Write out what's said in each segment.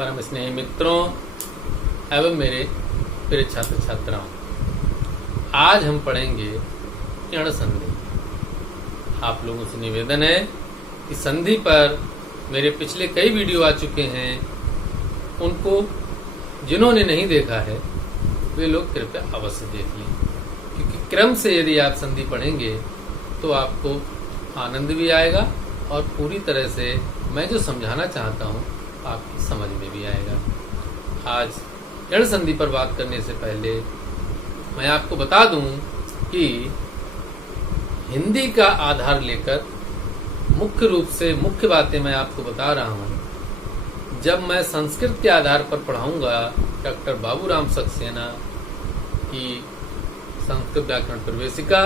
परम स्नेही मित्रों एवं मेरे प्रिय छात्र छात्राओं, आज हम पढ़ेंगे यण संधि। आप लोगों से निवेदन है कि संधि पर मेरे पिछले कई वीडियो आ चुके हैं, उनको जिन्होंने नहीं देखा है वे लोग कृपया अवश्य देख लें, क्योंकि क्रम से यदि आप संधि पढ़ेंगे तो आपको आनंद भी आएगा और पूरी तरह से मैं जो समझाना चाहता हूँ आपकी समझ में भी आएगा। आज यण संधि पर बात करने से पहले मैं आपको बता दूं कि हिंदी का आधार लेकर मुख्य रूप से मुख्य बातें मैं आपको बता रहा हूं। जब मैं संस्कृत के आधार पर पढ़ाऊंगा डॉक्टर बाबूराम सक्सेना की संस्कृत व्याकरण प्रवेशिका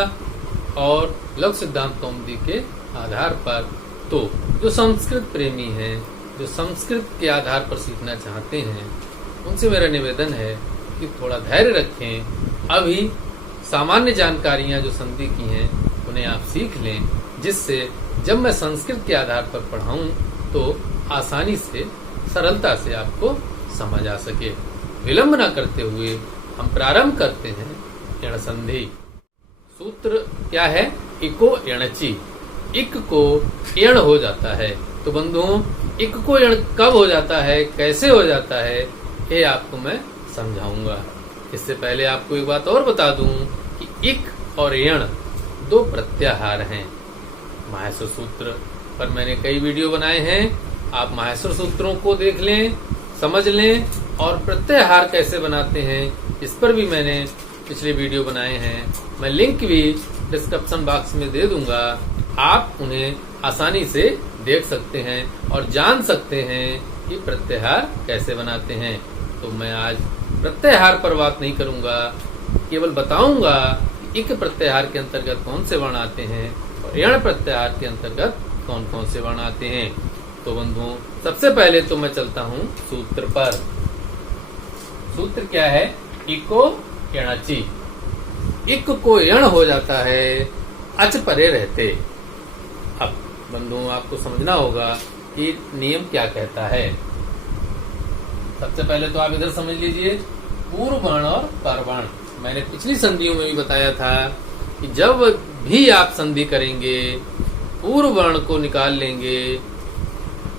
और लघु सिद्धांत कौमुदी के आधार पर, तो जो संस्कृत प्रेमी हैं, जो संस्कृत के आधार पर सीखना चाहते हैं, उनसे मेरा निवेदन है कि थोड़ा धैर्य रखें। अभी सामान्य जानकारियां जो संधि की हैं उन्हें आप सीख लें, जिससे जब मैं संस्कृत के आधार पर पढ़ाऊं तो आसानी से सरलता से आपको समझ आ सके। विलंब न करते हुए हम प्रारंभ करते हैं यण संधि। सूत्र क्या है? इको यणचि। इक को यण हो जाता है। तो बंधुओं, इक को यण कब हो जाता है, कैसे हो जाता है, ये आपको मैं समझाऊंगा। इससे पहले आपको एक बात और बता दूं कि इक और यण दो प्रत्याहार हैं। माहेश्वर सूत्र पर मैंने कई वीडियो बनाए हैं, आप माहेश्वर सूत्रों को देख लें, समझ लें, और प्रत्याहार कैसे बनाते हैं इस पर भी मैंने पिछले वीडियो बनाए हैं। मैं लिंक भी डिस्क्रिप्शन बॉक्स में दे दूंगा, आप उन्हें आसानी से देख सकते हैं और जान सकते हैं कि प्रत्याहार कैसे बनाते हैं। तो मैं आज प्रत्याहार पर बात नहीं करूंगा, केवल बताऊंगा कि इक प्रत्याहार के अंतर्गत कौन से वर्ण आते हैं और यण प्रत्याहार के अंतर्गत कौन कौन से वर्ण आते हैं। तो बंधुओं, सबसे पहले तो मैं चलता हूं सूत्र पर। सूत्र क्या है? इको यणचि। इक को यण हो जाता है अच परे रहते। अब बंधुओं, आपको समझना होगा कि नियम क्या कहता है। सबसे पहले तो आप इधर समझ लीजिए पूर्व वर्ण और पर वर्ण। मैंने पिछली संधियों में भी बताया था कि जब भी आप संधि करेंगे पूर्व वर्ण को निकाल लेंगे,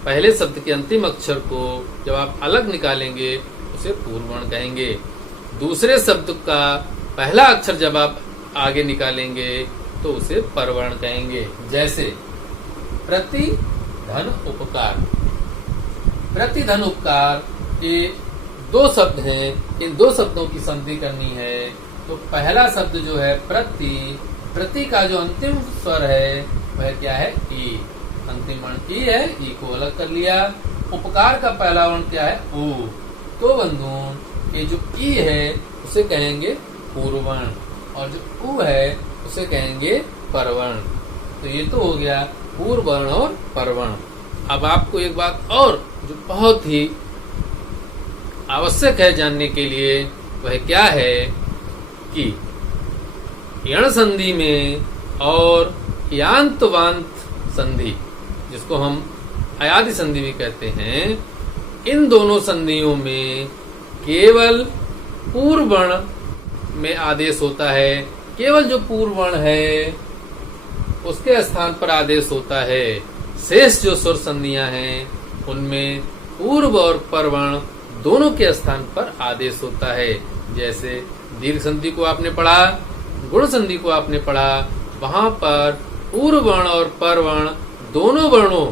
पहले शब्द के अंतिम अक्षर को जब आप अलग निकालेंगे उसे पूर्व वर्ण कहेंगे। दूसरे शब्द का पहला अक्षर जब आप आगे निकालेंगे तो उसे परवर्ण कहेंगे। जैसे प्रति धन उपकार। प्रति धन उपकार ये दो शब्द हैं, इन दो शब्दों की संधि करनी है। तो पहला शब्द जो है प्रति, प्रति का जो अंतिम स्वर है वह क्या है? ई। अंतिम वर्ण ई है, ई को अलग कर लिया। उपकार का पहला वर्ण क्या है? ऊ। तो बंधुओं, ये जो ई है उसे कहेंगे पूर्व वर्ण और जो ऊ है उसे कहेंगे परवर्ण। तो ये तो हो गया पूर्व वर्ण और परवर्ण। अब आपको एक बात और जो बहुत ही आवश्यक है जानने के लिए, वह क्या है कि यण संधि में और यांत वांत संधि, जिसको हम अयादि संधि भी कहते हैं, इन दोनों संधियों में केवल पूर्व वर्ण में आदेश होता है। केवल जो पूर्व वर्ण है उसके स्थान पर आदेश होता है। शेष जो स्वर संधियां हैं उनमें पूर्व और पर वर्ण दोनों के स्थान पर आदेश होता है। जैसे दीर्घ संधि को आपने पढ़ा, गुण संधि को आपने पढ़ा, वहां पर पूर्व वर्ण और पर वर्ण दोनों वर्णों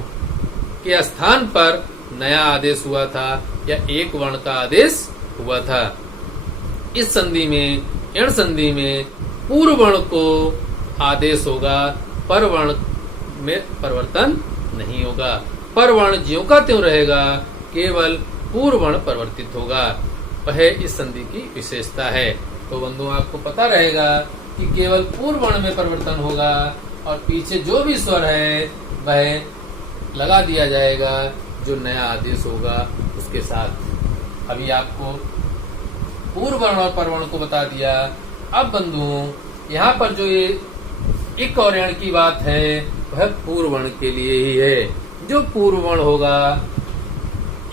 के स्थान पर नया आदेश हुआ था या एक वर्ण का आदेश हुआ था। इस संधि में, यण संधि में पूर्व वर्ण को आदेश होगा, पर वर्ण में परिवर्तन नहीं होगा। पर वर्ण ज्यों का त्यों रहेगा, केवल पूर्व वर्ण परिवर्तित होगा। वह इस संधि की विशेषता है। तो बंधु, आपको पता रहेगा कि केवल पूर्व वर्ण में परिवर्तन होगा और पीछे जो भी स्वर है वह लगा दिया जाएगा जो नया आदेश होगा उसके साथ। अभी आपको पूर्व वर्ण और पर वर्ण को बता दिया। अब बंधुओं, यहाँ पर जो ये इक और यण की बात है वह पूर्व वर्ण के लिए ही है। जो पूर्व वर्ण होगा,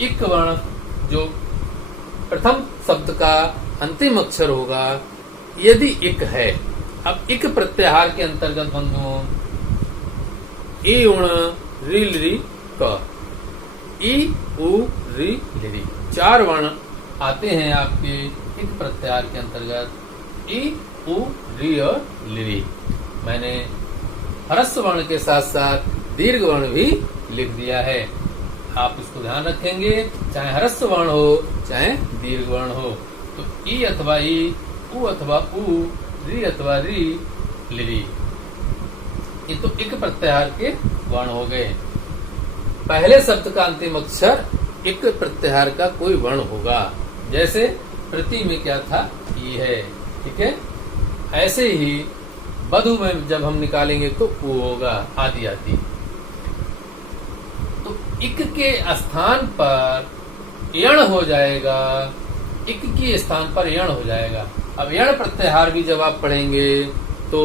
इक वर्ण जो प्रथम शब्द का अंतिम अक्षर होगा यदि इक है। अब इक प्रत्याहार के अंतर्गत बंधुओं ई उण री लिरी क, ई उ री लिरी 4 वर्ण आते हैं आपके इक प्रत्याहार के अंतर्गत, ई उ री और लिरी। मैंने ह्रस्व वर्ण के साथ साथ दीर्घ वर्ण भी लिख दिया है। आप इसको ध्यान रखेंगे, चाहे ह्रस्व वर्ण हो चाहे दीर्घ वर्ण हो। तो ई अथवा ई, उ अथवा उ, री अथवा री, लिरी, ये तो इक प्रत्याहार के वर्ण हो गए। पहले शब्द का अंतिम अक्षर इक प्रत्याहार का कोई वर्ण होगा। जैसे प्रति में क्या था, ई है, ठीक है। ऐसे ही बधु में जब हम निकालेंगे तो उ होगा, आदि आदि। तो इक के स्थान पर यण हो जाएगा, इक के स्थान पर यण हो जाएगा। अब यण प्रत्याहार भी जब आप पढ़ेंगे तो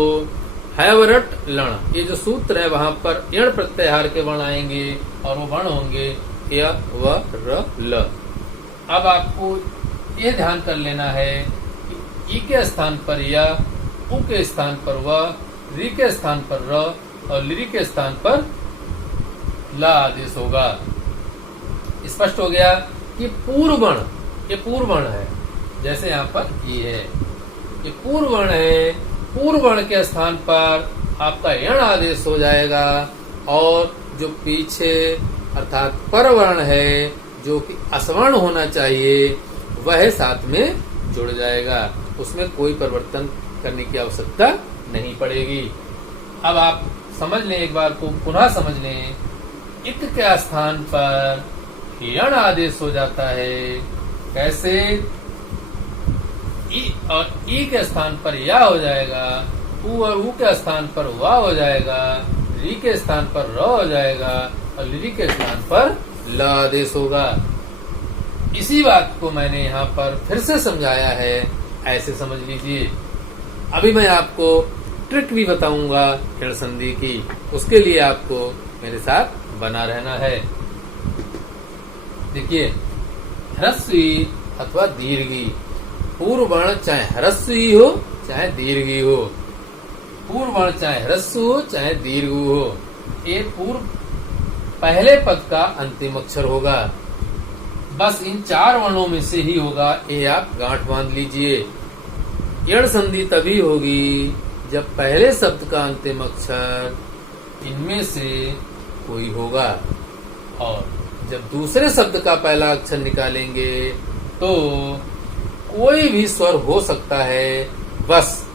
हैवरट लण, ये जो सूत्र है वहां पर यण प्रत्याहार के वर्ण आएंगे और वो वर्ण होंगे य व र ल। अब आपको ये ध्यान कर लेना है कि ई के स्थान पर य, उ के स्थान पर व, री के स्थान पर र और लिरी के स्थान पर ला आदेश होगा। स्पष्ट हो गया कि पूर्व वर्ण, ये पूर्व वर्ण है। जैसे यहाँ पर ये है, ये पूर्व वर्ण है। पूर्व वर्ण के स्थान पर आपका यण आदेश हो जाएगा और जो पीछे अर्थात पर वर्ण है जो कि असवर्ण होना चाहिए वह साथ में जुड़ जाएगा, उसमें कोई परिवर्तन करने की आवश्यकता नहीं पड़ेगी। अब आप समझ लें, एक बार को पुनः समझ लें। इक के स्थान पर यण आदेश हो जाता है, कैसे? ई और ई के स्थान पर या हो जाएगा, उ और उ के स्थान पर वा हो जाएगा, री के स्थान पर र हो जाएगा और लिरी के स्थान पर ल आदेश होगा। इसी बात को मैंने यहाँ पर फिर से समझाया है, ऐसे समझ लीजिए। अभी मैं आपको ट्रिक भी बताऊंगा ऋण संधि की, उसके लिए आपको मेरे साथ बना रहना है। देखिए, ह्रस्वी अथवा दीर्घी, पूर्व वर्ण चाहे ह्रस्वी हो चाहे दीर्घी हो, पूर्व वर्ण चाहे ह्रस्व हो चाहे दीर्घ हो, ये पूर्व पहले पद का अंतिम अक्षर होगा। बस इन 4 वर्णों में से ही होगा, ये आप गांठ बांध लीजिए। यण संधि तभी होगी जब पहले शब्द का अंतिम अक्षर इनमें से कोई होगा और जब दूसरे शब्द का पहला अक्षर निकालेंगे तो कोई भी स्वर हो सकता है, बस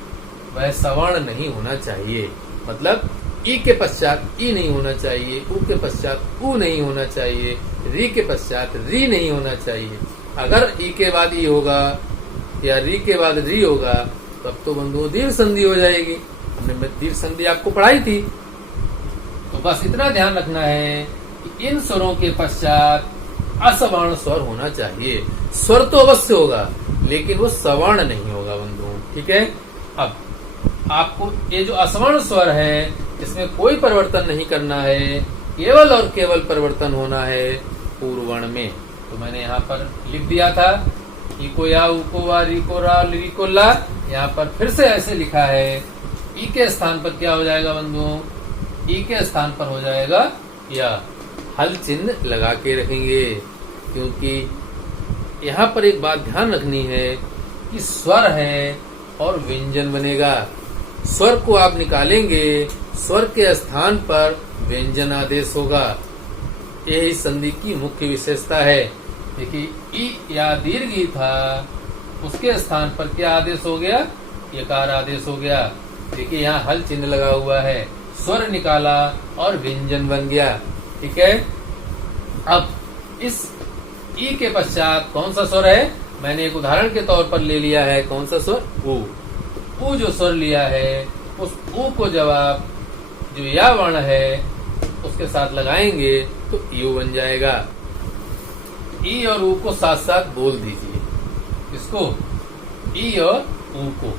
वह सवर्ण नहीं होना चाहिए। मतलब ई के पश्चात ई नहीं होना चाहिए, उ के पश्चात उ नहीं होना चाहिए, री के पश्चात री नहीं होना चाहिए। अगर ई के बाद ई होगा या री के बाद री होगा तब तो बंधुओं दीर्घ संधि हो जाएगी। हमने दीर्घ संधि आपको पढ़ाई थी। तो बस इतना ध्यान रखना है कि इन स्वरों के पश्चात असवर्ण स्वर होना चाहिए। स्वर तो अवश्य होगा लेकिन वो सवर्ण नहीं होगा बंधुओं, ठीक है। अब आपको ये जो असवर्ण स्वर है इसमें कोई परिवर्तन नहीं करना है, केवल और केवल परिवर्तन होना है पूर्व वर्ण में। तो मैंने यहाँ पर लिख दिया था, ई को या, उ को वा, री को रा, लिरी को ला। यहाँ पर फिर से ऐसे लिखा है, ई के स्थान पर क्या हो जाएगा बंधुओं? ई के स्थान पर हो जाएगा या। हल चिन्ह लगा के रखेंगे क्योंकि यहाँ पर एक बात ध्यान रखनी है कि स्वर है और व्यंजन बनेगा। स्वर को आप निकालेंगे, स्वर के स्थान पर व्यंजन आदेश होगा। यही संधि की मुख्य विशेषता है। देखिए, ई या दीर्घ ई था, उसके स्थान पर क्या आदेश हो गया? यकार आदेश हो गया। देखिए यहाँ हल चिन्ह लगा हुआ है, स्वर निकाला और व्यंजन बन गया, ठीक है। अब इस ई के पश्चात कौन सा स्वर है? मैंने एक उदाहरण के तौर पर ले लिया है। कौन सा स्वर? उ। उ जो स्वर लिया है उस उ को जब आप जो या वर्ण है उसके साथ लगाएंगे तो यू बन जाएगा। ई और उ को साथ साथ बोल दीजिए, इसको ई और उ को,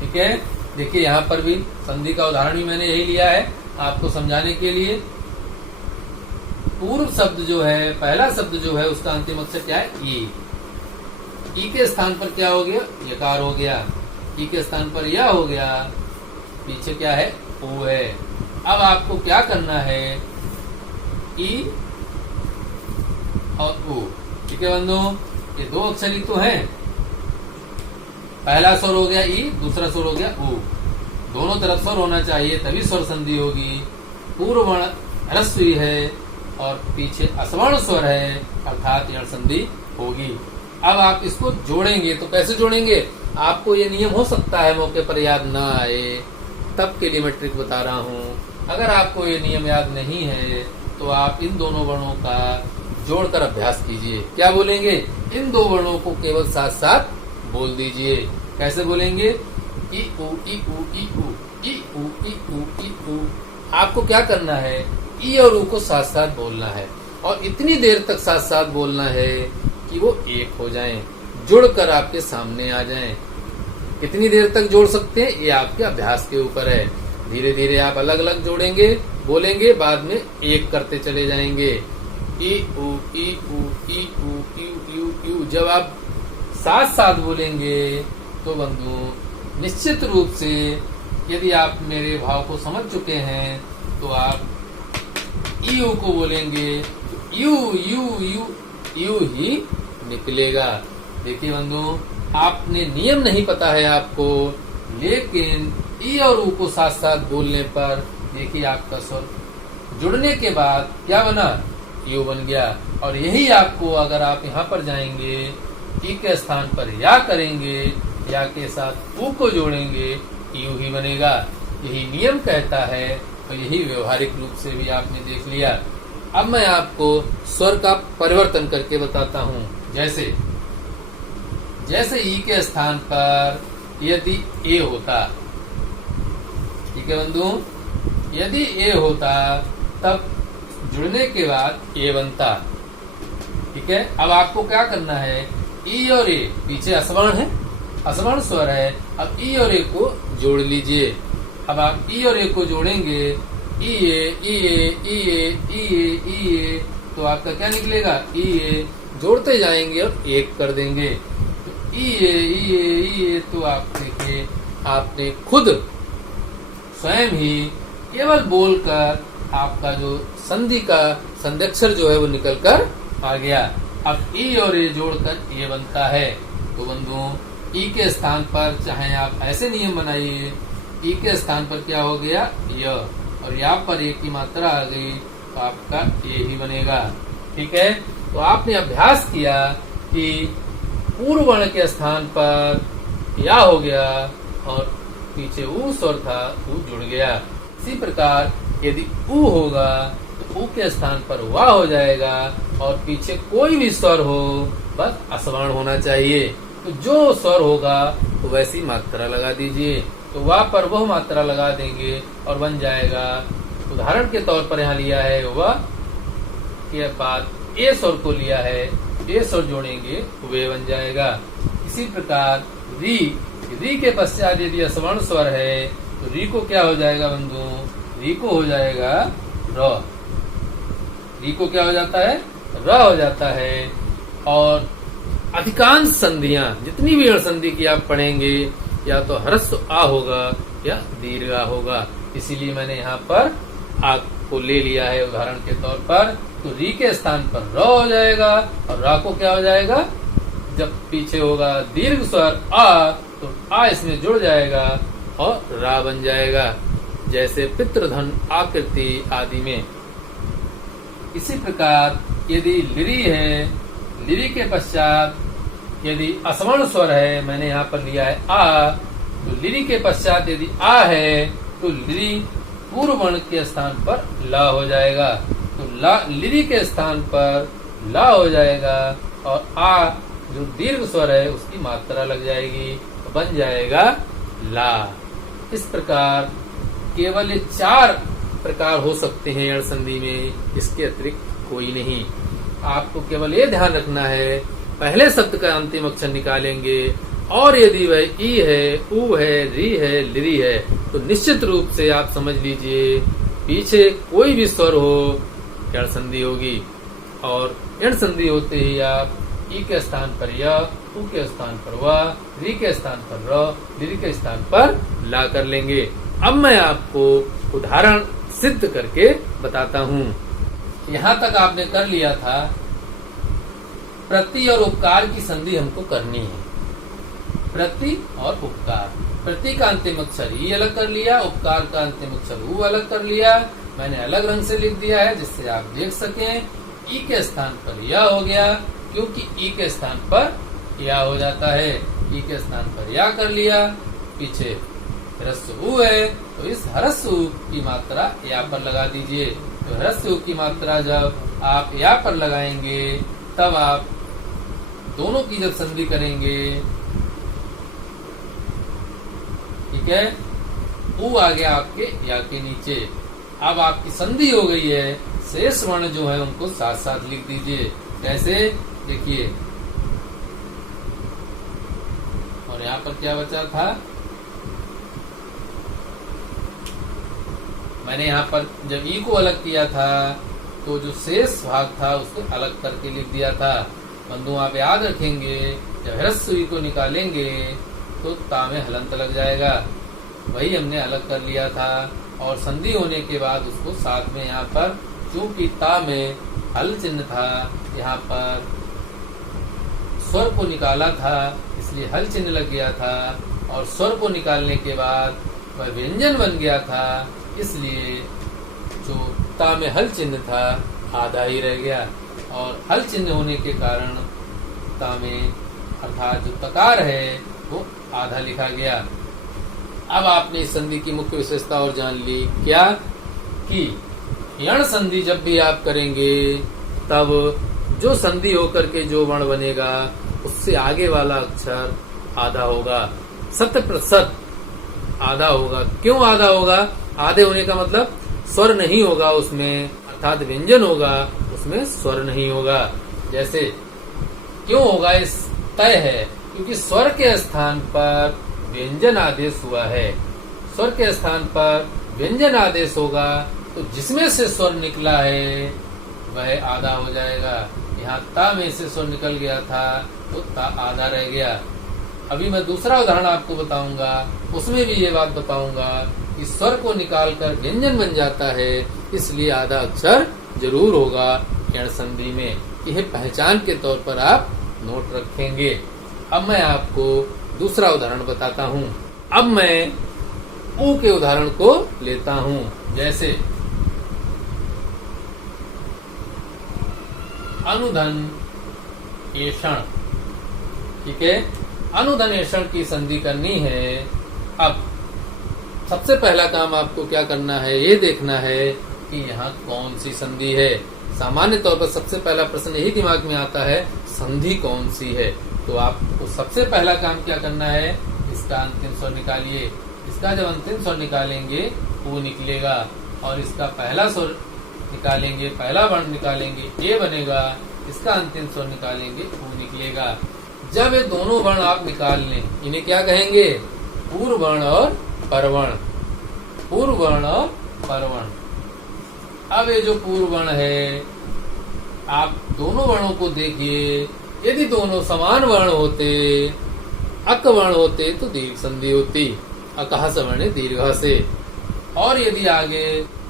ठीक है। देखिए यहाँ पर भी संधि का उदाहरण भी मैंने यही लिया है आपको समझाने के लिए। पूर्व शब्द जो है, पहला शब्द जो है उसका अंतिम अक्षर क्या है? ई। ई के स्थान पर क्या हो गया? यकार हो गया। ई के स्थान पर या हो गया, पीछे क्या है? ओ है। अब आपको क्या करना है? ई और ओ, ठीक है बंधु, ये दो अक्षर ही तो हैं। पहला स्वर हो गया ई, दूसरा स्वर हो गया ओ। दोनों तरफ स्वर होना चाहिए, तभी स्वर संधि होगी। पूर्व वर्ण ह्रस्व ई है और पीछे असवर्ण स्वर है, अर्थात यण संधि होगी। अब आप इसको जोड़ेंगे तो कैसे जोड़ेंगे? आपको ये नियम हो सकता है मौके पर याद ना आए, तब के लिए मैं ट्रिक बता रहा हूँ। अगर आपको ये नियम याद नहीं है तो आप इन दोनों वर्णों का जोड़कर अभ्यास कीजिए। क्या बोलेंगे? इन दो वर्णों को केवल साथ साथ बोल दीजिए। कैसे बोलेंगे? ई उ ई उ ई उ ई उ ई उ ई उ। आपको क्या करना है? ई और ऊ को साथ साथ बोलना है और इतनी देर तक साथ साथ बोलना है कि वो एक हो जाएं, जुड़कर आपके सामने आ जाएं। कितनी देर तक जोड़ सकते हैं ये आपके अभ्यास के ऊपर है। धीरे धीरे आप अलग अलग जोड़ेंगे, बोलेंगे, बाद में एक करते चले जाएंगे। ई उ ई उ ई उ ई यू यू। जब आप साथ साथ बोलेंगे तो बंधु निश्चित रूप से, यदि आप मेरे भाव को समझ चुके हैं तो आप ई उ को बोलेंगे तो यू यू यू यू ही निकलेगा। देखिए बंधु, आपने नियम नहीं पता है आपको, लेकिन ई और ऊ को साथ साथ बोलने पर देखिए आपका स्वर जुड़ने के बाद क्या बना? यू बन गया। और यही आपको, अगर आप यहाँ पर जाएंगे, ई के स्थान पर या करेंगे, या के साथ ऊ को जोड़ेंगे, यू ही बनेगा। यही नियम कहता है और यही व्यवहारिक रूप से भी आपने देख लिया। अब मैं आपको स्वर का परिवर्तन करके बताता हूँ। जैसे जैसे ई के स्थान पर यदि ए होता, ठीक है बंधु, यदि ए होता तब जुड़ने के बाद ए बनता। ठीक है, अब आपको क्या करना है? ई और ए पीछे असवर्ण है, असवर्ण स्वर है। अब ई और ए को जोड़ लीजिए। अब आप ई और ए को जोड़ेंगे, ई ए ई ए ई ए ई ए ई ए, तो आपका क्या निकलेगा? ई ए। जोड़ते जाएंगे और एक कर देंगे, तो ई ए ई ए ई ए। तो आप देखिए, आपने खुद स्वयं ही केवल बोलकर आपका जो संधि का संध्यक्षर जो है वो निकल कर आ गया। अब ई और ए जोड़कर ये बनता है। तो बंधुओं, ई के स्थान पर चाहे आप ऐसे नियम बनाइए, ई के स्थान पर क्या हो गया? य, और यहाँ पर ए की मात्रा आ गई तो आपका ए ही बनेगा। ठीक है, तो आपने अभ्यास किया कि पूर्व वर्ण के स्थान पर या हो गया और पीछे ऊ स्वर था, ऊ जुड़ गया। इसी प्रकार यदि ऊ होगा तो ऊ के स्थान पर वाह हो जाएगा और पीछे कोई भी स्वर हो, बस असवर्ण होना चाहिए। तो जो स्वर होगा तो वैसी मात्रा लगा दीजिए। तो वाह पर वह मात्रा लगा देंगे और बन जाएगा। उदाहरण के तौर पर यहाँ लिया है वह के बाद ए स्वर को लिया है, ए स्वर जोड़ेंगे वे बन जाएगा। इसी प्रकार री, री के पश्चात यदि असवर्ण स्वर है तो री को क्या हो जाएगा बंधु? री को हो जाएगा र। री को क्या हो जाता है? र हो जाता है। और अधिकांश संधियां, जितनी भी संधि की आप पढ़ेंगे, या तो ह्रस्व आ होगा या दीर्घ आ होगा। इसीलिए मैंने यहाँ पर आ को ले लिया है उदाहरण के तौर पर। तो री के स्थान पर र हो जाएगा और रा को क्या हो जाएगा? जब पीछे होगा दीर्घ स्वर आ तो आ इसमें जुड़ जाएगा और रा बन जाएगा, जैसे पितृधन, आकृति आदि में। इसी प्रकार यदि लिरी है, लिरी के पश्चात यदि असवर्ण स्वर है, मैंने यहाँ पर लिया है आ, तो लिरी के पश्चात यदि आ है तो लिरी पूर्व वर्ण के स्थान पर ला हो जाएगा। तो ला, लिरी के स्थान पर ला हो जाएगा और आ जो दीर्घ स्वर है उसकी मात्रा लग जाएगी, तो बन जाएगा ला। इस प्रकार केवल ये 4 प्रकार हो सकते हैं यण संधि में, इसके अतिरिक्त कोई नहीं। आपको केवल ये ध्यान रखना है, पहले शब्द का अंतिम अक्षर निकालेंगे और यदि वह ई है, ऊ है, री है, लिरी है, तो निश्चित रूप से आप समझ लीजिए पीछे कोई भी स्वर हो, यण संधि होगी। और यण संधि होते ही आप ई के स्थान पर य, उ के स्थान पर व, री के स्थान पर र, दीर्घ के स्थान पर ला कर लेंगे। अब मैं आपको उदाहरण सिद्ध करके बताता हूँ। यहाँ तक आपने कर लिया था। प्रति और उपकार की संधि हमको करनी है। प्रति और उपकार। प्रति का अंतिम अक्षर ई अलग कर लिया, उपकार का अंतिम अक्षर उ अलग कर लिया। मैंने अलग रंग से लिख दिया है जिससे आप देख सकें। ई के स्थान पर या हो गया, क्योंकि ई के स्थान पर या हो जाता है। ई के स्थान पर या कर लिया, पीछे ह्रस्व उ है तो इस ह्रस्व उ की मात्रा या पर लगा दीजिए। तो ह्रस्व उ की मात्रा जब आप या पर लगाएंगे तब आप दोनों की जब संधि करेंगे, ठीक है, उ आ गया आपके या के नीचे। अब आपकी संधि हो गई है। शेष वर्ण जो है उनको साथ साथ लिख दीजिए। कैसे, देखिए, और यहाँ पर क्या बचा था, मैंने यहाँ पर जब ई को अलग किया था तो जो शेष भाग था उसको अलग करके लिख दिया था। बंधु आप याद रखेंगे, जब ह्रस्व ई को निकालेंगे तो ता में हलंत लग जाएगा। वही हमने अलग कर लिया था। और संधि होने के बाद उसको साथ में यहाँ पर, चूंकि ता में हल चिन्ह था, यहाँ पर स्वर को निकाला था इसलिए हल चिन्ह लग गया था। और स्वर को निकालने के बाद वह व्यंजन बन गया था, इसलिए जो ता में हल चिन्ह था आधा ही रह गया। और हल चिन्ह होने के कारण ता में अर्थात जो तकार है वो आधा लिखा गया। अब आपने इस संधि की मुख्य विशेषता और जान ली, क्या कि यण संधि जब भी आप करेंगे तब जो संधि होकर के जो वर्ण बनेगा उससे आगे वाला अक्षर आधा होगा, 100% आधा होगा। क्यों आधा होगा? आधे होने का मतलब स्वर नहीं होगा उसमें, अर्थात व्यंजन होगा उसमें, स्वर नहीं होगा। जैसे क्यों होगा, इस तय है क्योंकि स्वर के स्थान पर व्यंजन आदेश हुआ है। स्वर के स्थान पर व्यंजन आदेश होगा तो जिसमें से स्वर निकला है वह आधा हो जाएगा। यहाँ ता में से स्वर निकल गया था तो ता आधा रह गया। अभी मैं दूसरा उदाहरण आपको बताऊंगा, उसमें भी ये बात बताऊंगा कि स्वर को निकालकर व्यंजन बन जाता है, इसलिए आधा अक्षर जरूर होगा यण संधि में। यह पहचान के तौर पर आप नोट रखेंगे। अब मैं आपको दूसरा उदाहरण बताता हूँ। अब मैं उ के उदाहरण को लेता हूँ। जैसे अनुधन एषण, ठीक है, अनुधन एषण की संधि करनी है। अब सबसे पहला काम आपको क्या करना है, ये देखना है कि यहाँ कौन सी संधि है। सामान्य तौर पर सबसे पहला प्रश्न यही दिमाग में आता है, संधि कौन सी है। तो आपको सबसे पहला काम क्या करना है, इसका अंतिम स्वर निकालिए। इसका जब अंतिम स्वर निकालेंगे वो निकलेगा, और इसका पहला स्वर निकालेंगे, पहला वर्ण निकालेंगे, ये बनेगा। इसका अंतिम स्वर निकालेंगे वो निकलेगा। जब ये दोनों वर्ण आप निकाल लें, इन्हें क्या कहेंगे, पूर्व वर्ण और परवर्ण। पूर्व वर्ण और परवर्ण। अब ये जो पूर्व वर्ण है, आप दोनों वर्णों को देखिए। यदि दोनों समान वर्ण होते, अक वर्ण होते तो दीर्घ संधि होती, अकह सवर्ण दीर्घ से। और यदि आगे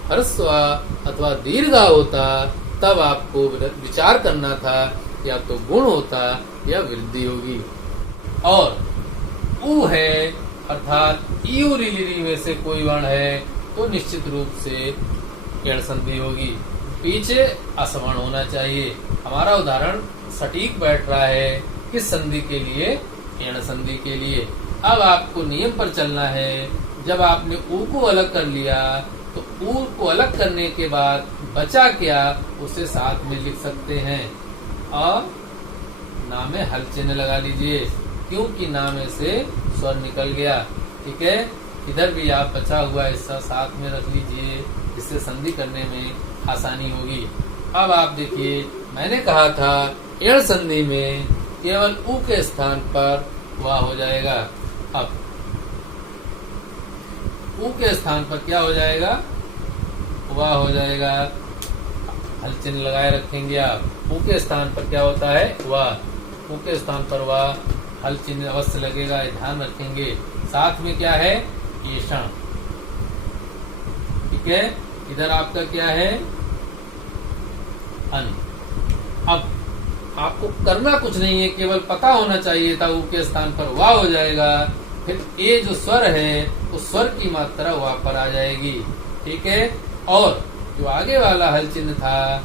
ह्रस्व अथवा दीर्घ होता तब आपको विचार करना था, या तो गुण होता या वृद्धि होगी। और उ है अर्थात इउ री में से कोई वर्ण है तो निश्चित रूप से यण संधि होगी। पीछे असवर्ण होना चाहिए। हमारा उदाहरण सटीक बैठ रहा है किस संधि के लिए, यण संधि के लिए। अब आपको नियम पर चलना है। जब आपने उ को अलग कर लिया तो उ को अलग करने के बाद बचा क्या, उसे साथ में लिख सकते हैं। और नाम में हल चिन्ह लगा लीजिए, क्योंकि नाम से स्वर निकल गया। ठीक है, इधर भी आप बचा हुआ हिस्सा साथ में रख लीजिए, इससे संधि करने में आसानी होगी। अब आप देखिए, मैंने कहा था यण संधि में केवल उ के स्थान पर वाह हो जाएगा। अब उ के स्थान पर क्या हो जाएगा, वाह हो जाएगा। हल चिन्ह लगाए रखेंगे आप। ऊ के स्थान पर क्या होता है वाह, ऊ के स्थान पर वाह हल चिन्ह अवश्य लगेगा, ध्यान रखेंगे। साथ में क्या है ऐषण, ठीक है। इधर आपका क्या है अन। अब आपको करना कुछ नहीं है, केवल पता होना चाहिए था ऊ के स्थान पर वाह हो जाएगा, फिर ए जो स्वर है उस स्वर की मात्रा वहां पर आ जाएगी, ठीक है। और जो आगे वाला हल चिन्ह था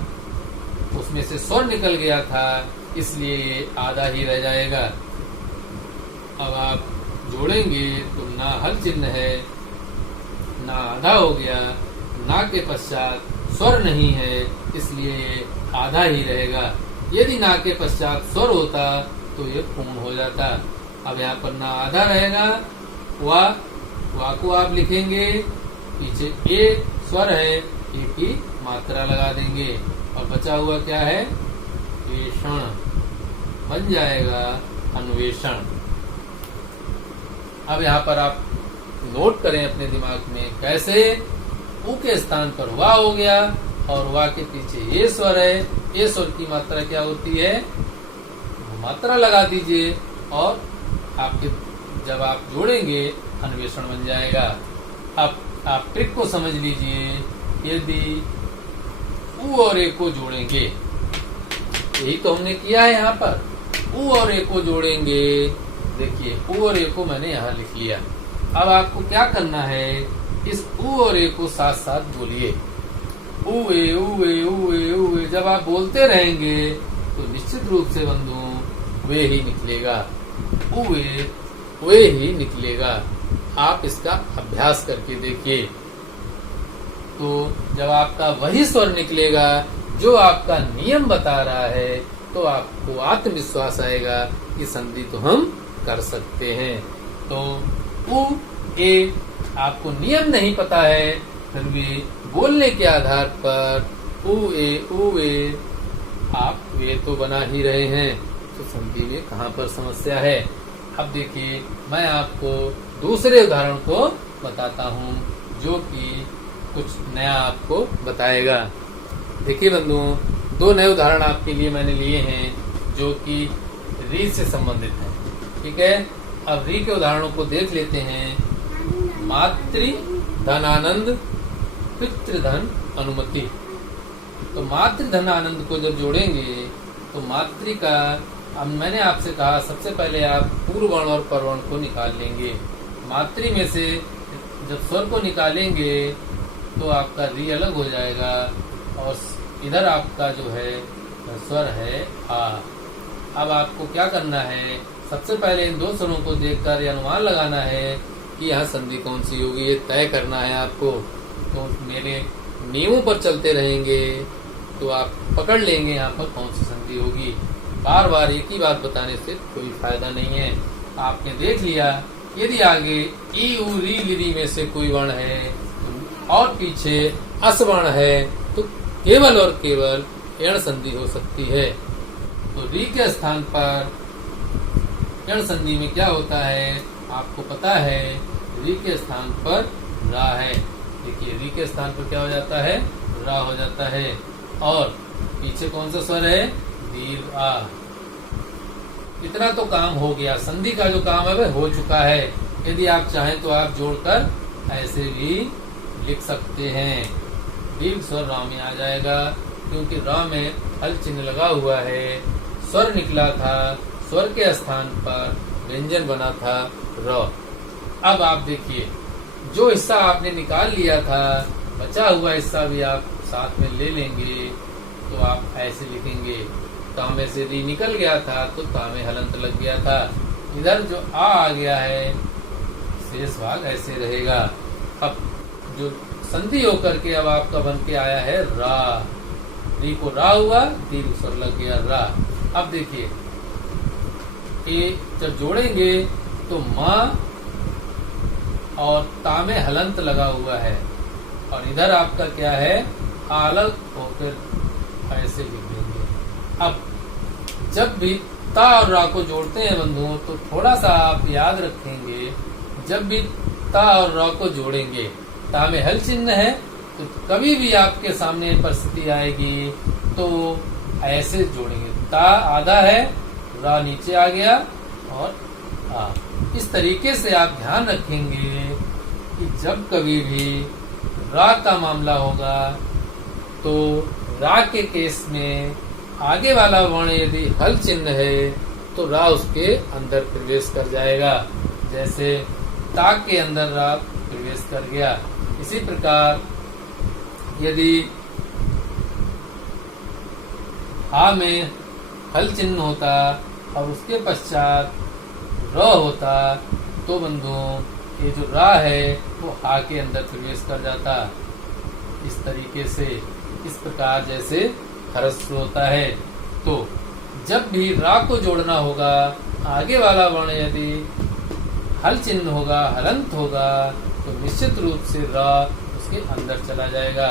उसमें से स्वर निकल गया था, इसलिए ये आधा ही रह जाएगा। अब आप जोड़ेंगे तो ना हल चिन्ह है ना आधा हो गया, ना के पश्चात स्वर नहीं है, इसलिए ये आधा ही रहेगा। यदि ना के पश्चात स्वर होता तो ये पूर्ण हो जाता। अब यहाँ पर ना आधा रहेगा, वाह को आप लिखेंगे, पीछे ए स्वर है, ए की मात्रा लगा देंगे और बचा हुआ क्या है ऐषण, बन जाएगा अन्वेषण। अब यहाँ पर आप नोट करें अपने दिमाग में, कैसे ऊ के स्थान पर वाह हो गया और वाह के पीछे ये स्वर है, ये स्वर की मात्रा क्या होती है, मात्रा लगा दीजिए और आपके जब आप जोड़ेंगे अन्वेषण बन जाएगा। अब आप ट्रिक को समझ लीजिए, यदि ऊ और ए को जोड़ेंगे, यही तो हमने किया है यहाँ पर, ऊ और ए को जोड़ेंगे। देखिए ऊ और ए को मैंने यहाँ लिख लिया। अब आपको क्या करना है, इस ऊ और ए को साथ साथ बोलिए, ऊ ए ऊ ए ऊ ए ऊ ए। जब आप बोलते रहेंगे तो निश्चित रूप से बंधु वे ही निकलेगा, ऊ ए वे ही निकलेगा। आप इसका अभ्यास करके देखिए, तो जब आपका वही स्वर निकलेगा जो आपका नियम बता रहा है, तो आपको आत्मविश्वास आएगा कि संधि तो हम कर सकते हैं। तो ऊ ए आपको नियम नहीं पता है, फिर भी बोलने के आधार पर ऊ ए आप वे तो बना ही रहे हैं, तो संधि में कहाँ पर समस्या है। अब देखिए मैं आपको दूसरे उदाहरण को बताता हूँ जो कि कुछ नया आपको बताएगा। देखिए बंधुओं, दो नए उदाहरण आपके लिए मैंने लिए हैं जो कि री से संबंधित हैं, ठीक है। अब री के उदाहरणों को देख लेते हैं। मातृ धनानंद पितृधन अनुमति। तो मातृ धन आनंद को जब जोड़ेंगे तो मातृ का, अब मैंने आपसे कहा सबसे पहले आप पूर्व वर्ण और परवर्ण को निकाल लेंगे। मातृ में से जब स्वर को निकालेंगे तो आपका री अलग हो जाएगा और इधर आपका जो है स्वर है आ। अब आपको क्या करना है, सबसे पहले इन दो स्वरों को देखकर यह अनुमान लगाना है कि यहाँ संधि कौन सी होगी, ये तय करना है आपको। तो मेरे नियमों पर चलते रहेंगे तो आप पकड़ लेंगे यहाँ पर कौन सी संधि होगी। बार बार एक ही बात बताने से कोई फायदा नहीं है। आपने देख लिया, यदि आगे ई उ री गिरी में से कोई वर्ण है और पीछे अस वर्ण है तो केवल और केवल एण संधि हो सकती है। तो री के स्थान पर एण संधि में क्या होता है आपको पता है, री के स्थान पर रा है। देखिए री के स्थान पर क्या हो जाता है, रा हो जाता है और पीछे कौन सा स्वर है, दीर्घ आ। इतना तो काम हो गया, संधि का जो काम है वह हो चुका है। यदि आप चाहें तो आप जोड़कर ऐसे भी लिख सकते हैं। दीर्घ स्वर रा में आ जाएगा क्योंकि रा में हल चिन्ह लगा हुआ है, स्वर निकला था, स्वर के स्थान पर व्यंजन बना था र। अब आप देखिए जो हिस्सा आपने निकाल लिया था, बचा हुआ हिस्सा भी आप साथ में ले लेंगे। तो आप ऐसे लिखेंगे, तामे से री निकल गया था तो तामे हलंत लग गया था। इधर जो आ गया है शेष भाग ऐसे रहेगा। अब जो संधि होकर के अब आपका बन के आया है रा, री को रा हुआ, दीर्घ स्वर लग गया रा। अब देखिए ये जब जोड़ेंगे तो माँ और तामे हलंत लगा हुआ है और इधर आपका क्या है अलग होकर ऐसे लिख देंगे। अब जब भी ता और रा को जोड़ते हैं बंधुओं तो थोड़ा सा आप याद रखेंगे, जब भी ता और रा को जोड़ेंगे, ता में हल चिन्ह है तो कभी भी आपके सामने परिस्थिति आएगी तो ऐसे जोड़ेंगे। ता आधा है, रा नीचे आ गया और आ। इस तरीके से आप ध्यान रखेंगे कि जब कभी भी रा का मामला होगा तो रा के केस में आगे वाला वर्ण यदि हल चिन्ह है तो रा उसके अंदर प्रवेश कर जाएगा, जैसे ता के अंदर रा प्रवेश कर गया। इसी प्रकार यदि हा में हल चिन्ह होता और उसके पश्चात र होता तो बंधुओं ये जो रा है वो हा के अंदर प्रवेश कर जाता। इस तरीके से, इस प्रकार जैसे ह्रस्व होता है। तो जब भी रा को जोड़ना होगा, आगे वाला वर्ण यदि हल चिन्ह होगा, हलंत होगा, तो निश्चित रूप से रा उसके अंदर चला जाएगा,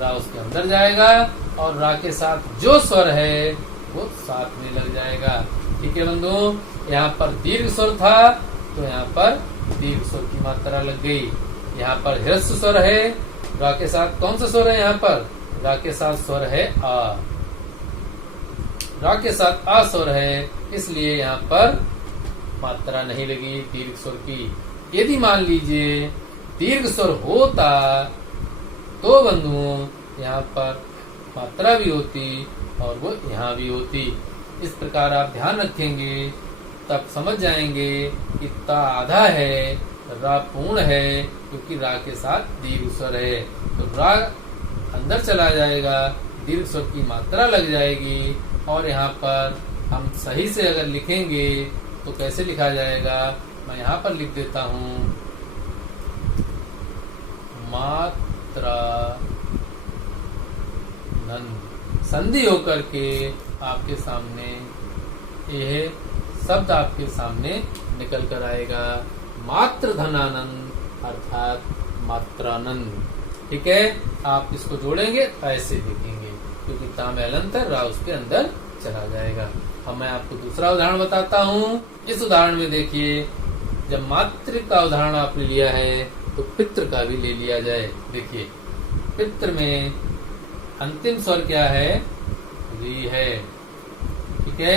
रा उसके अंदर जाएगा और रा के साथ जो स्वर है वो साथ में लग जाएगा। ठीक है बंधुओं, यहाँ पर दीर्घ स्वर था तो यहाँ पर दीर्घ स्वर की मात्रा लग गई। यहाँ पर ह्रस्व स्वर है, रा के साथ कौन सा स्वर है? यहाँ पर रा के साथ स्वर है आ, रा के साथ आ स्वर है, इसलिए यहाँ पर मात्रा नहीं लगी दीर्घ स्वर की। यदि मान लीजिए दीर्घ स्वर होता तो बंधुओं यहाँ पर मात्रा भी होती और वो यहाँ भी होती। इस प्रकार आप ध्यान रखेंगे तब समझ जाएंगे कि ता आधा है, रा पूर्ण है, क्योंकि रा के साथ दीर्घ स्वर है तो रा अंदर चला जाएगा, दीर्घ स्वर की मात्रा लग जाएगी। और यहाँ पर हम सही से अगर लिखेंगे तो कैसे लिखा जाएगा? मैं यहाँ पर लिख देता हूँ, मात्रा नन। संधि होकर के आपके सामने यह शब्द आपके सामने निकल कर आएगा, मात्र धनानंद अर्थात मात्रानंद। ठीक है, आप इसको जोड़ेंगे ऐसे लिखेंगे, क्योंकि ता में हलंत है, रा उसके अंदर चला जाएगा। अब मैं आपको दूसरा उदाहरण बताता हूँ। इस उदाहरण में देखिए, जब मात्र का उदाहरण आपने लिया है तो पितृ का भी ले लिया जाए। देखिए पितृ में अंतिम स्वर क्या है? री है। ठीक है,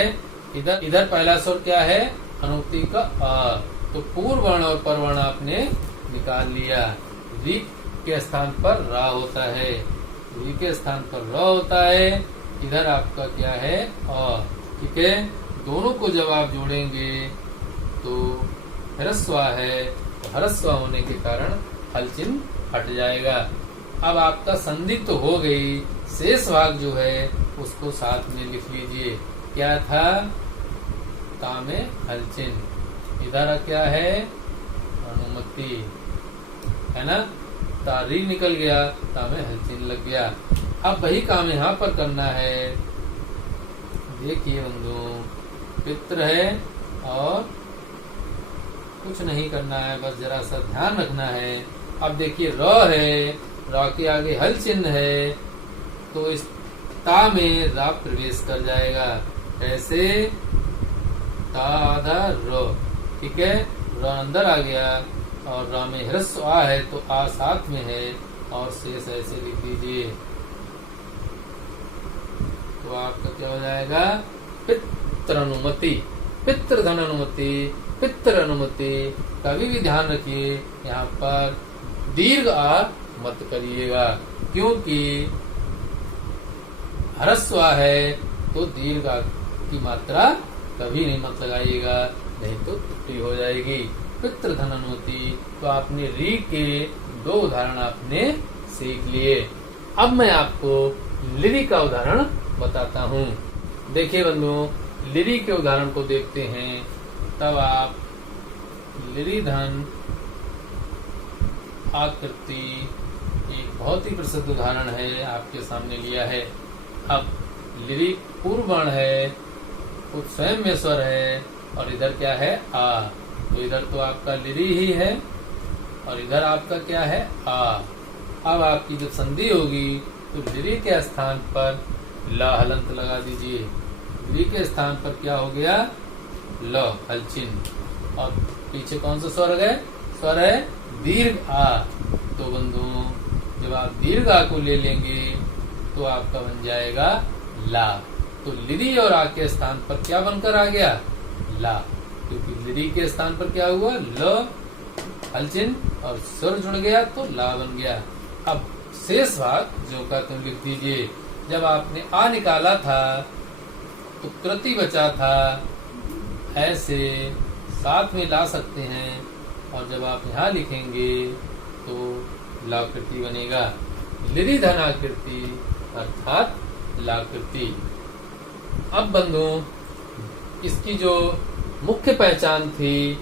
इधर पहला स्वर क्या है? अनुक्ति का आ। तो पूर्व वर्ण और परवर्ण आपने निकाल लिया। री के स्थान पर रा होता है, री के स्थान पर र होता है, इधर आपका क्या है? अ। ठीक है, दोनों को जब आप जोड़ेंगे तो ह्रस्व है, तो ह्रस्व होने के कारण हल चिन्ह हट जाएगा। अब आपका संधि तो हो गई, शेष भाग जो है उसको साथ में लिख लीजिए। क्या था? ता में हल चिन्ह, इधर क्या है? अनुमति, है ना? तारी निकल गया, ता में हल चिन्ह लग गया। अब वही काम यहाँ पर करना है। देखिए बंधु, पितृ है और कुछ नहीं करना है, बस जरा सा ध्यान रखना है। अब देखिए र है, रा के आगे हल चिन्ह है, तो इस ता में रा प्रवेश कर जाएगा। ऐसे ता आधा र। ठीक है, र अंदर आ गया और रा में ह्रस्व आ है तो आ साथ में है और शेष ऐसे लिख दीजिए। तो आपका क्या हो जाएगा? पितृ अनुमति, पितृ धन अनुमति, पितृ अनुमति। कभी भी ध्यान रखिए यहाँ पर दीर्घ आ मत करिएगा, क्योंकि ह्रस्व है तो दीर्घ आ की मात्रा कभी नहीं मत लगाइएगा, नहीं तो त्रुटि हो जाएगी। पितृ धन अनुमति, तो आपने री के दो उदाहरण आपने सीख लिए। अब मैं आपको लिरी का उदाहरण बताता हूँ। देखिए बंधुओं, लिरी के उदाहरण को देखते हैं, तब आप लिरी धन आकृति एक बहुत ही प्रसिद्ध उदाहरण है आपके सामने लिया है। अब लिरी पूर्व वर्ण है, कुछ स्वयं में स्वर है और इधर क्या है? आ। तो इधर तो आपका लिरी ही है और इधर आपका क्या है? आ। अब आपकी जब संधि होगी तो लिरी के स्थान पर ला हलंत लगा दीजिए। लिरी के स्थान पर क्या हो गया? ल हल चिन्ह, और पीछे कौन सा स्वर है? स्वर है दीर्घ आ। तो बंधुओं जब आप दीर्घ आ को ले लेंगे तो आपका बन जाएगा ला। तो लिरी और आ के स्थान पर क्या बनकर आ गया? ला, क्योंकि लिरी के स्थान पर क्या हुआ? ल, हलचिन्ह और स्वर जुड़ गया तो ला बन गया। अब शेष भाग जो का तुम लिख दीजिए। जब आपने आ निकाला था तो कृति बचा था, ऐसे साथ में ला सकते हैं, और जब आप यहाँ लिखेंगे तो लाकृति बनेगा। लिरी धनाकृति अर्थात लाकृति। अब बंधुओं, इसकी जो मुख्य पहचान थी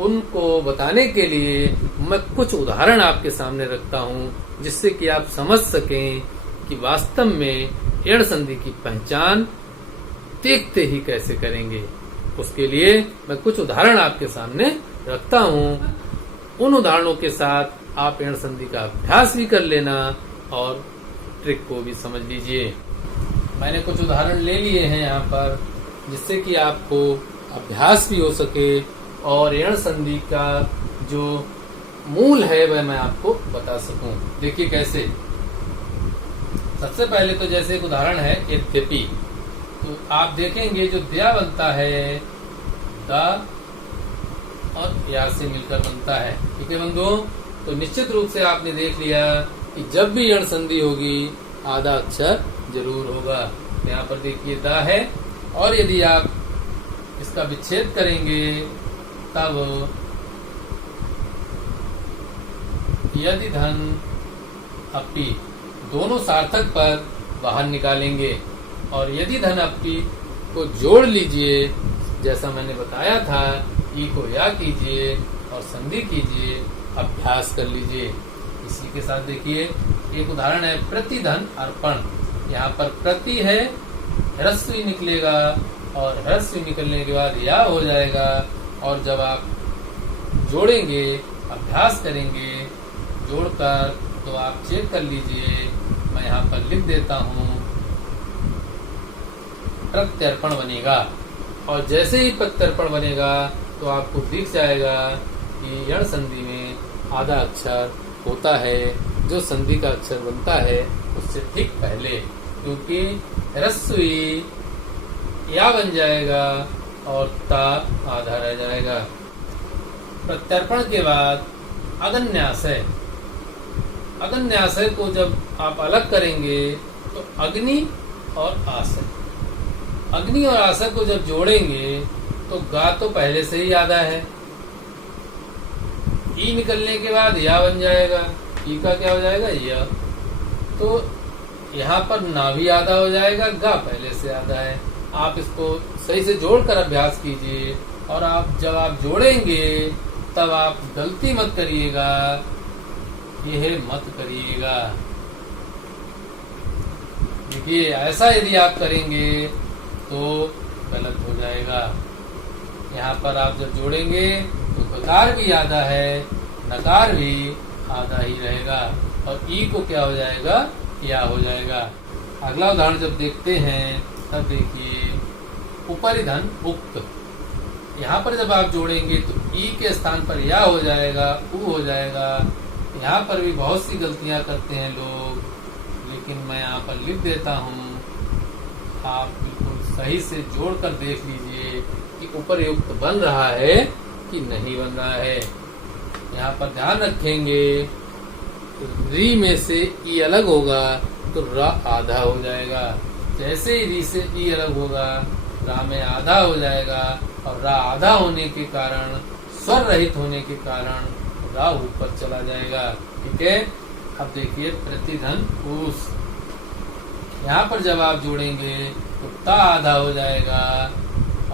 उनको बताने के लिए मैं कुछ उदाहरण आपके सामने रखता हूं, जिससे कि आप समझ सकें कि वास्तव में एण संधि की पहचान देखते ही कैसे करेंगे। उसके लिए मैं कुछ उदाहरण आपके सामने रखता हूं। उन उदाहरणों के साथ आप एण संधि का अभ्यास भी कर लेना और ट्रिक को भी समझ लीजिए। मैंने कुछ उदाहरण ले लिए हैं यहाँ पर, जिससे कि आपको अभ्यास भी हो सके और एण संधि का जो मूल है वह मैं आपको बता सकूं। देखिए कैसे। सबसे पहले तो जैसे एक उदाहरण है यद्यपि, तो आप देखेंगे जो द्या बनता है दा और या से मिलकर बनता है। ठीक है बंधुओं, तो निश्चित रूप से आपने देख लिया कि जब भी एण संधि होगी आधा अक्षर जरूर होगा। यहाँ पर देखिए दा है, और यदि आप इसका विच्छेद करेंगे तब यदि धन अपी दोनों सार्थक पर बाहर निकालेंगे, और यदि धन अपी को जोड़ लीजिए, जैसा मैंने बताया था, ई को या कीजिए और संधि कीजिए, अभ्यास कर लीजिए। इसी के साथ देखिए एक उदाहरण है प्रतिधन अर्पण। यहाँ पर प्रति है, ह्रस्व ई निकलेगा और ह्रस्व ई निकलने के बाद या हो जाएगा, और जब आप जोड़ेंगे, अभ्यास करेंगे जोड़कर, तो आप चेक कर लीजिए। मैं यहाँ पर लिख देता हूँ प्रत्यर्पण बनेगा, और जैसे ही प्रत्यर्पण बनेगा तो आपको दिख जाएगा कि एण संधि में आधा अक्षर होता है, जो संधि का अक्षर बनता है उससे ठीक पहले, क्योंकि ह्रस्व ई या बन जाएगा और ता आधा रह जाएगा। प्रत्यर्पण के बाद अगन्याशय। अगन्याशय को जब आप अलग करेंगे तो अग्नि और आशय, अग्नि और आशय को जब जोड़ेंगे तो गा तो पहले से ही आधा है, ई निकलने के बाद या बन जाएगा, ई का क्या हो जाएगा? या। तो यहाँ पर ना भी आधा हो जाएगा, गा पहले से आधा है। आप इसको सही से जोड़कर अभ्यास कीजिए, और आप जब आप जोड़ेंगे तब आप गलती मत करिएगा, यह मत करिएगा। देखिए ऐसा यदि आप करेंगे तो गलत हो जाएगा। यहाँ पर आप जब जोड़ेंगे तो ककार भी आधा है, नकार भी आधा ही रहेगा, और ई को क्या हो जाएगा? या हो जाएगा। अगला उदाहरण जब देखते हैं तब देखिए उपरि धन उक्त। यहाँ पर जब आप जोड़ेंगे तो ई के स्थान पर या हो जाएगा, उ हो जाएगा। यहाँ पर भी बहुत सी गलतियां करते हैं लोग, लेकिन मैं यहाँ पर लिख देता हूँ, आप बिल्कुल सही से जोड़कर देख लीजिए कि उपरयुक्त बन रहा है कि नहीं बन रहा है। यहाँ पर ध्यान रखेंगे, री में से ई अलग होगा तो रा आधा हो जाएगा। जैसे ही री से ई अलग होगा, रा में आधा हो जाएगा, और रा आधा होने के कारण, स्वर रहित होने के कारण रा ऊपर चला जाएगा। ठीक है। अब देखिए प्रतिधन उस, यहाँ पर जब आप जोड़ेंगे तो ता आधा हो जाएगा,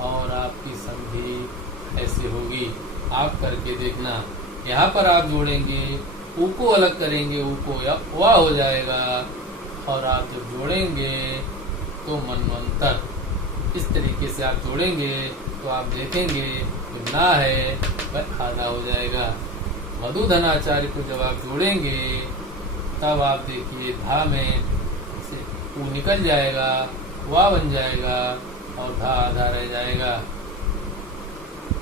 और आपकी संधि ऐसे होगी। आप करके देखना। यहाँ पर आप जोड़ेंगे, ऊ को अलग करेंगे, ऊ को या वा हो जाएगा, और आप जब जोड़ेंगे तो मनवंतर, इस तरीके से आप जोड़ेंगे तो आप देखेंगे कि ना है वह आधा हो जाएगा। मधु धनाचार्य को जब आप जोड़ेंगे तब आप देखिए धा में से ऊ निकल जाएगा, वा बन जाएगा, और धा आधा रह जाएगा।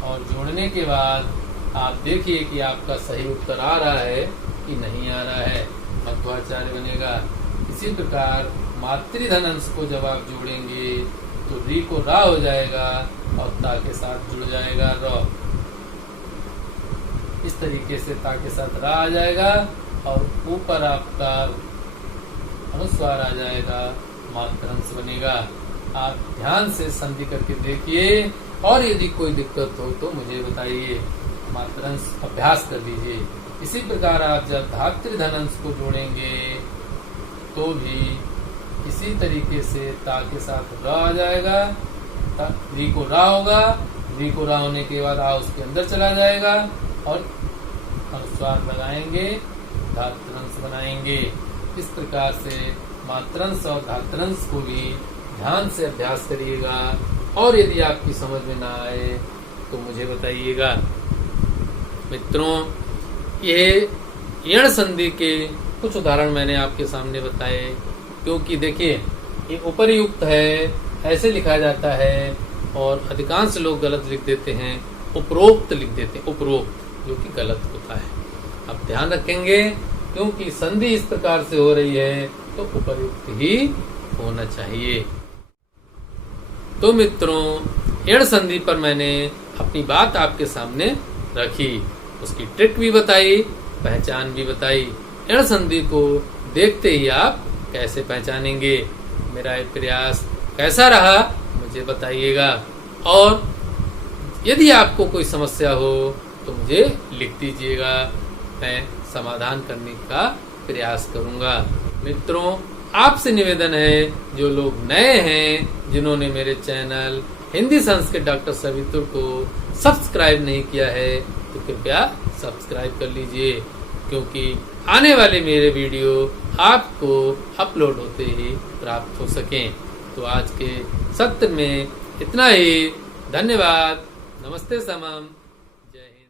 और जोड़ने के बाद आप देखिए कि आपका सही उत्तर आ रहा है कि नहीं आ रहा है। मध्वाचार्य बनेगा। इसी प्रकार मातृधन अंश को जब आप जोड़ेंगे तो री को रा हो जाएगा और ता के साथ जुड़ जाएगा र। इस तरीके से ता के साथ रा आ जाएगा और ऊपर आपका अनुस्वार आ जाएगा, मात्रंश बनेगा। आप ध्यान से संधि करके देखिए और यदि कोई दिक्कत हो तो मुझे बताइए, मात्रंश अभ्यास कर लीजिए। इसी प्रकार आप जब धातृधन अंश को जोड़ेंगे तो भी इसी तरीके से ता के साथ रा आ जाएगा, री को रा होगा, री को रा होने के बाद आ उसके अंदर चला जाएगा और अनुस्वार लगाएंगे, धातृंश बनाएंगे। इस प्रकार से मात्रंश और धातृंश को भी ध्यान से अभ्यास करिएगा और यदि आपकी समझ में ना आए तो मुझे बताइएगा। मित्रों, ये यण संधि के कुछ उदाहरण मैंने आपके सामने बताए, क्योंकि देखिए ये उपरयुक्त है ऐसे लिखा जाता है और अधिकांश लोग गलत लिख देते हैं, उपरोक्त लिख देते हैं, उपरोक्त, जो कि गलत होता है। अब ध्यान रखेंगे, क्योंकि संधि इस प्रकार से हो रही है तो उपरयुक्त ही होना चाहिए। तो मित्रों, यण संधि पर मैंने अपनी बात आपके सामने रखी, उसकी ट्रिक भी बताई, पहचान भी बताई। यण संधि को देखते ही आप कैसे पहचानेंगे, मेरा ये प्रयास कैसा रहा मुझे बताइएगा। और यदि आपको कोई समस्या हो तो मुझे लिख दीजिएगा, मैं समाधान करने का प्रयास करूंगा। मित्रों, आपसे निवेदन है, जो लोग नए हैं, जिन्होंने मेरे चैनल हिंदी संस्कृत डॉक्टर सवितुर को सब्सक्राइब नहीं किया है, तो कृपया सब्सक्राइब कर लीजिए, क्योंकि आने वाले मेरे वीडियो आपको अपलोड होते ही प्राप्त हो सकें। तो आज के सत्र में इतना ही। धन्यवाद। नमस्ते समम। जय हिंद।